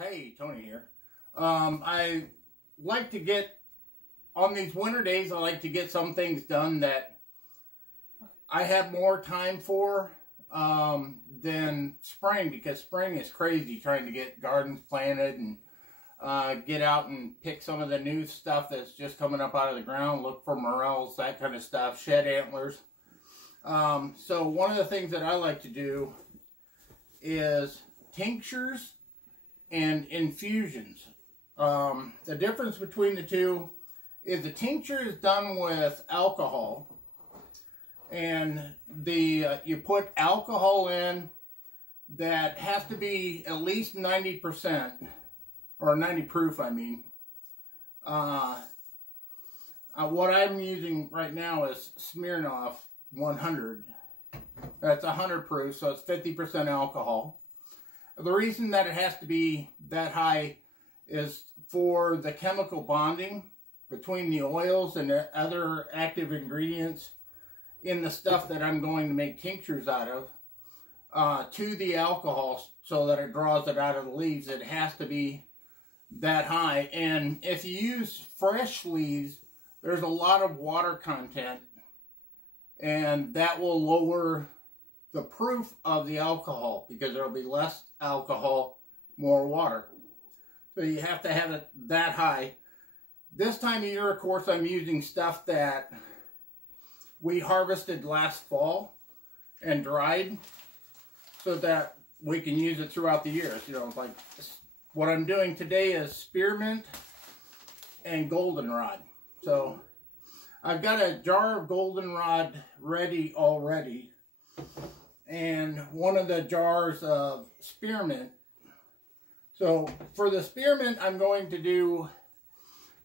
Hey, Tony here. I like to get, on these winter days, I like to get some things done that I have more time for than spring, because spring is crazy trying to get gardens planted and get out and pick some of the new stuff that's just coming up out of the ground, look for morels, that kind of stuff, shed antlers. So one of the things that I like to do is tinctures and infusions. The difference between the two is the tincture is done with alcohol, and you put alcohol in that has to be at least 90%, or 90 proof, I mean. What I'm using right now is Smirnoff 100. That's 100 proof, so it's 50% alcohol. The reason that it has to be that high is for the chemical bonding between the oils and the other active ingredients in the stuff that I'm going to make tinctures out of to the alcohol, so that it draws it out of the leaves. It has to be that high. And if you use fresh leaves, there's a lot of water content, and that will lower the proof of the alcohol, because there will be less alcohol, more water. So you have to have it that high. This time of year, of course, I'm using stuff that we harvested last fall and dried, so that we can use it throughout the year. You know, like what I'm doing today is spearmint and goldenrod. So I've got a jar of goldenrod ready already, and one of the jars of spearmint. So for the spearmint, I'm going to do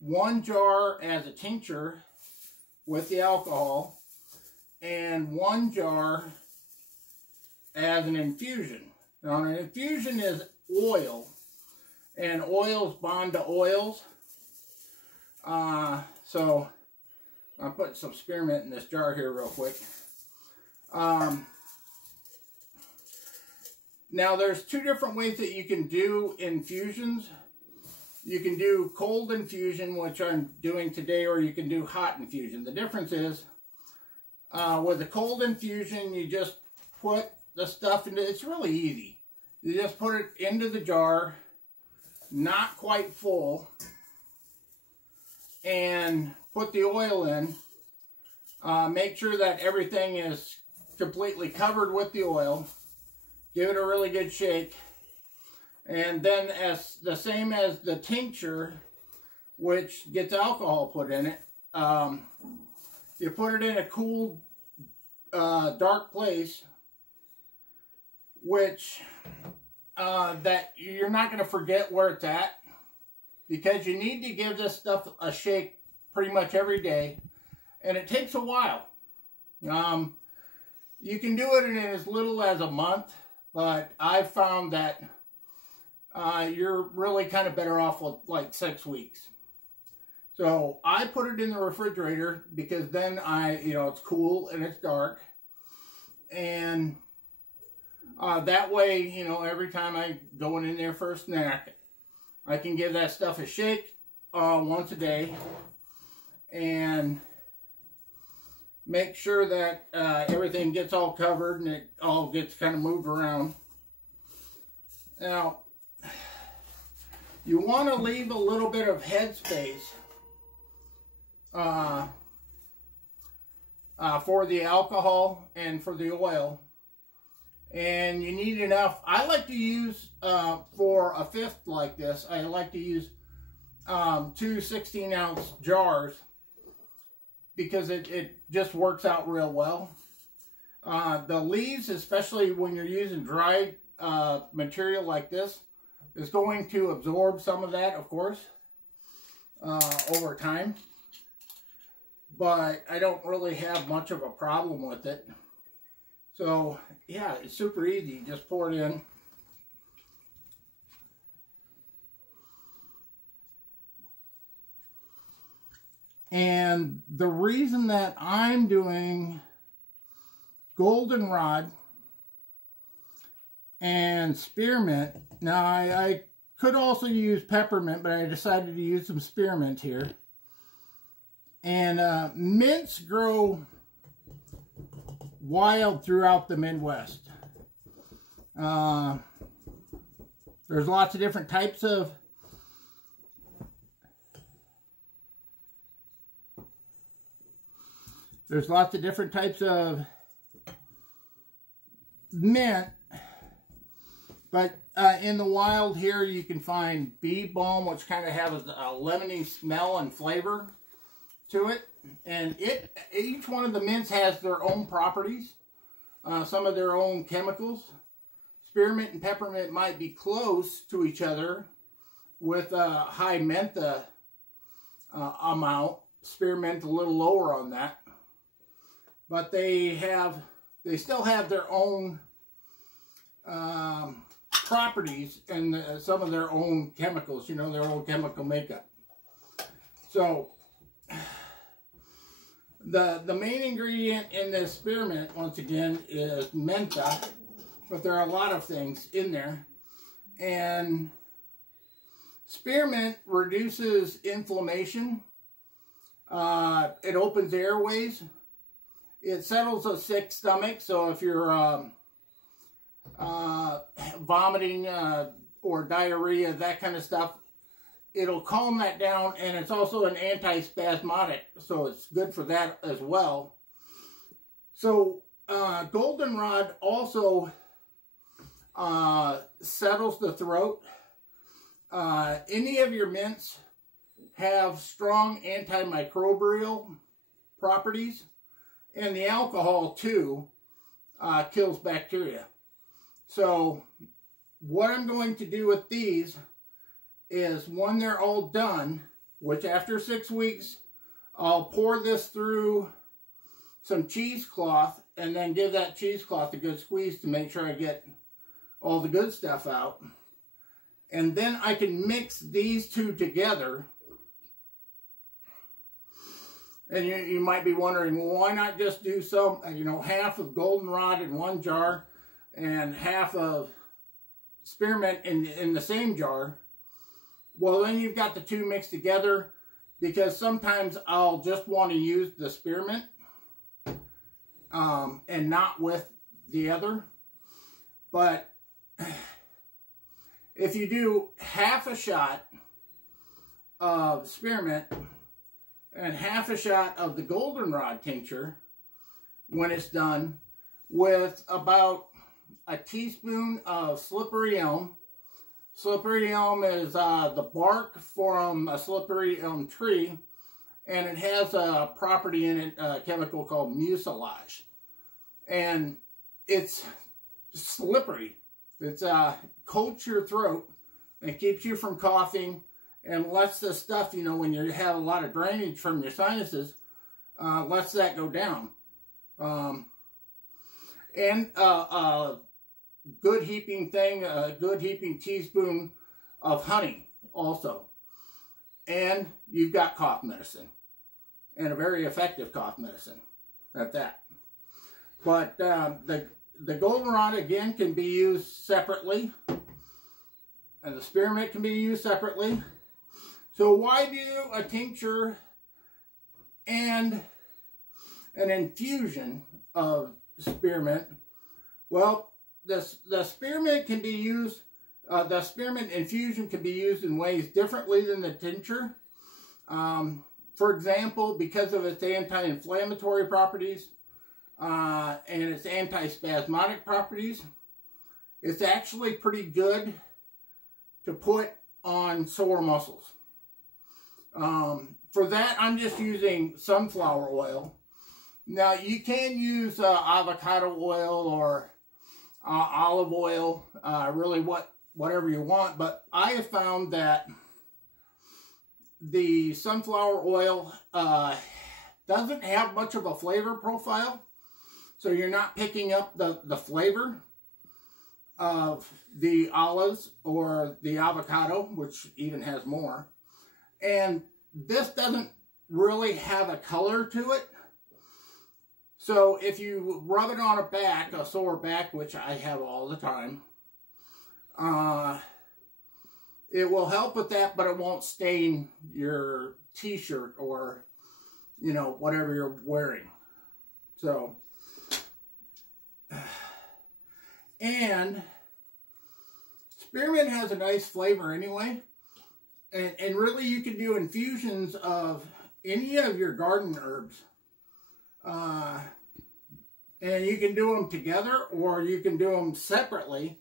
one jar as a tincture with the alcohol, and one jar as an infusion. Now, an infusion is oil, and oils bond to oils. So I'm putting some spearmint in this jar here real quick. Now, there's two different ways that you can do infusions. You can do cold infusion, which I'm doing today, or you can do hot infusion. The difference is, with a cold infusion, you just put the stuff into, it's really easy. You just put it into the jar, not quite full, and put the oil in. Make sure that everything is completely covered with the oil. Give it a really good shake. And then, as the same as the tincture, which gets alcohol put in it, you put it in a cool, dark place, which that you're not going to forget where it's at, because you need to give this stuff a shake pretty much every day, and it takes a while. You can do it in as little as a month, but I've found that you're really kind of better off with like 6 weeks. So I put it in the refrigerator, because then it's cool and it's dark, and that way, every time I go in there for a snack, I can give that stuff a shake once a day, and make sure that everything gets all covered and it all gets kind of moved around. Now, you want to leave a little bit of headspace for the alcohol and for the oil. And you need enough. I like to use, for a fifth like this, I like to use 2 16-ounce jars, because it just works out real well. The leaves, especially when you're using dried material like this, is going to absorb some of that, of course, over time. But I don't really have much of a problem with it. So, yeah, it's super easy. Just pour it in. And the reason that I'm doing goldenrod and spearmint, now I could also use peppermint, but I decided to use some spearmint here. And mints grow wild throughout the Midwest. There's lots of different types of mint, but in the wild here you can find bee balm, which kind of has a lemony smell and flavor to it. And each one of the mints has their own properties, some of their own chemicals. Spearmint and peppermint might be close to each other with a high mentha amount. Spearmint a little lower on that. But they still have their own properties and some of their own chemicals, you know, their own chemical makeup. So the main ingredient in this spearmint, once again, is mentha, but there are a lot of things in there. And spearmint reduces inflammation. It opens airways. It settles a sick stomach, so if you're vomiting or diarrhea, that kind of stuff, it'll calm that down. And it's also an anti-spasmodic, so it's good for that as well. So goldenrod also settles the throat. Any of your mints have strong antimicrobial properties, and the alcohol too kills bacteria. So what I'm going to do with these is, when they're all done, which after 6 weeks, I'll pour this through some cheesecloth and then give that cheesecloth a good squeeze to make sure I get all the good stuff out. And then I can mix these two together. And you might be wondering, well, why not just do some, you know, half of goldenrod in one jar and half of spearmint in the same jar? Well, then you've got the two mixed together, because sometimes I'll just want to use the spearmint and not with the other. But if you do half a shot of spearmint and half a shot of the goldenrod tincture, when it's done, with about a teaspoon of slippery elm. Slippery elm is the bark from a slippery elm tree, and it has a property in it, a chemical called mucilage. And it's slippery. It's coats your throat and keeps you from coughing, and lets the stuff, you know, when you have a lot of drainage from your sinuses, lets that go down. And a good heaping thing, a good heaping teaspoon of honey also. And you've got cough medicine, and a very effective cough medicine at that. But the goldenrod, again, can be used separately, and the spearmint can be used separately. So why do a tincture and an infusion of spearmint? Well, the spearmint can be used, the spearmint infusion can be used in ways differently than the tincture. For example, because of its anti-inflammatory properties and its anti-spasmodic properties, it's actually pretty good to put on sore muscles. For that, I'm just using sunflower oil. Now, you can use avocado oil or olive oil, really whatever you want, but I have found that the sunflower oil doesn't have much of a flavor profile, so you're not picking up the flavor of the olives or the avocado, which even has more. And this doesn't really have a color to it. So if you rub it on a back, a sore back, which I have all the time, it will help with that, but it won't stain your t-shirt or, you know, whatever you're wearing. So, and spearmint has a nice flavor anyway. And really you can do infusions of any of your garden herbs. And you can do them together or you can do them separately,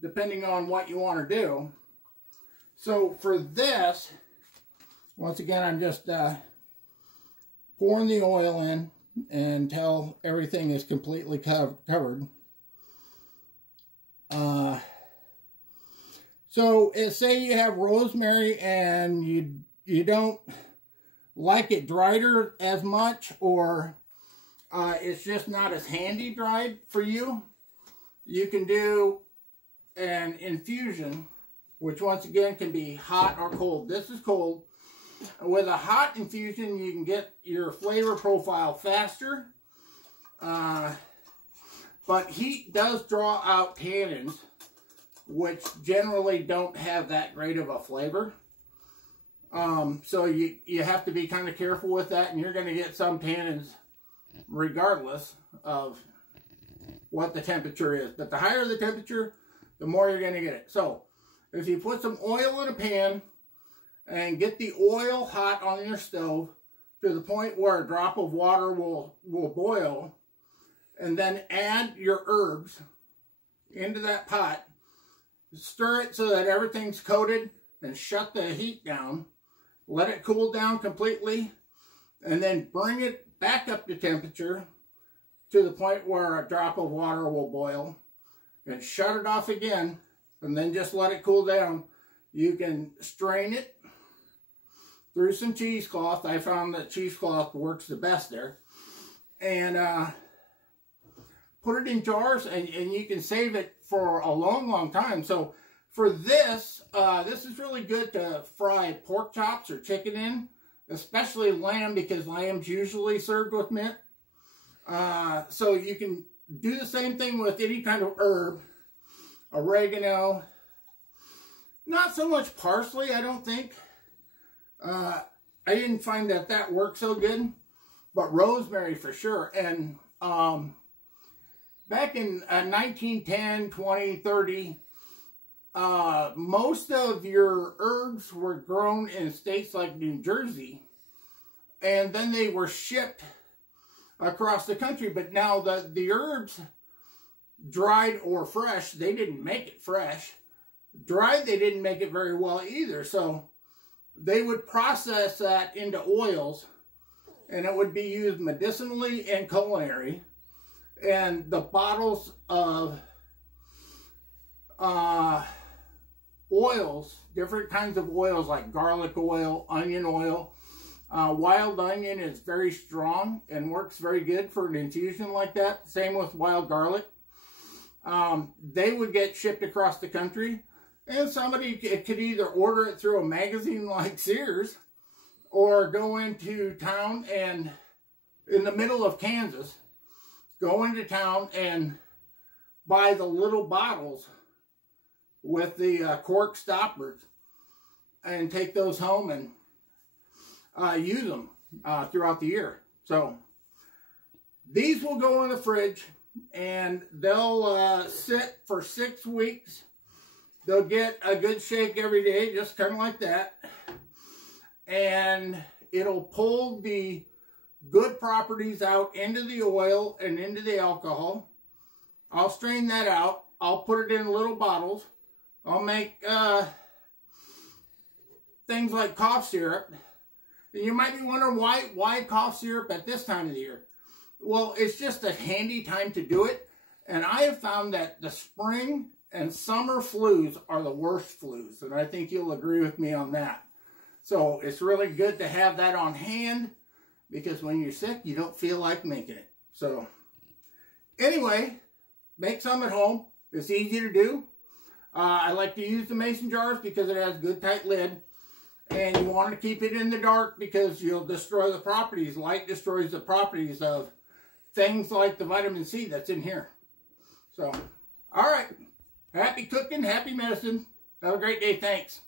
depending on what you want to do. So for this, once again, I'm just pouring the oil in until everything is completely covered. So say you have rosemary and you don't like it dried as much, or it's just not as handy dried for you, you can do an infusion, which once again can be hot or cold. This is cold. With a hot infusion, you can get your flavor profile faster, but heat does draw out tannins, which generally don't have that great of a flavor. So you have to be kind of careful with that, and you're going to get some tannins regardless of what the temperature is. But the higher the temperature, the more you're going to get it. So if you put some oil in a pan and get the oil hot on your stove to the point where a drop of water will boil, and then add your herbs into that pot, stir it so that everything's coated, and shut the heat down. Let it cool down completely, and then bring it back up to temperature to the point where a drop of water will boil, and shut it off again, and then just let it cool down. You can strain it through some cheesecloth. I found that cheesecloth works the best there. And put it in jars, and you can save it for a long, long time. So for this, this is really good to fry pork chops or chicken in, especially lamb, because lamb's usually served with mint. So you can do the same thing with any kind of herb. Oregano, not so much parsley, I don't think. I didn't find that worked so good, but rosemary for sure. And back in 1910, 20, 30, most of your herbs were grown in states like New Jersey, and then they were shipped across the country. But now the herbs, dried or fresh, they didn't make it fresh. Dried, they didn't make it very well either. So they would process that into oils, and it would be used medicinally and culinary. And the bottles of oils, different kinds of oils like garlic oil, onion oil. Wild onion is very strong and works very good for an infusion like that. Same with wild garlic. They would get shipped across the country, and somebody could either order it through a magazine like Sears, or go into town and, in the middle of Kansas, go into town and buy the little bottles with the cork stoppers, and take those home and use them throughout the year. So these will go in the fridge, and they'll sit for 6 weeks. They'll get a good shake every day, just kind of like that. And it'll pull the good properties out into the oil and into the alcohol. I'll strain that out. I'll put it in little bottles. I'll make things like cough syrup. And you might be wondering, why cough syrup at this time of the year? Well, it's just a handy time to do it. And I have found that the spring and summer flus are the worst flus. And I think you'll agree with me on that. So it's really good to have that on hand, because when you're sick, you don't feel like making it. So anyway, make some at home. It's easy to do. I like to use the mason jars because it has a good tight lid. And you want to keep it in the dark because you'll destroy the properties. Light destroys the properties of things like the vitamin C that's in here. So, all right. Happy cooking, happy medicine. Have a great day. Thanks.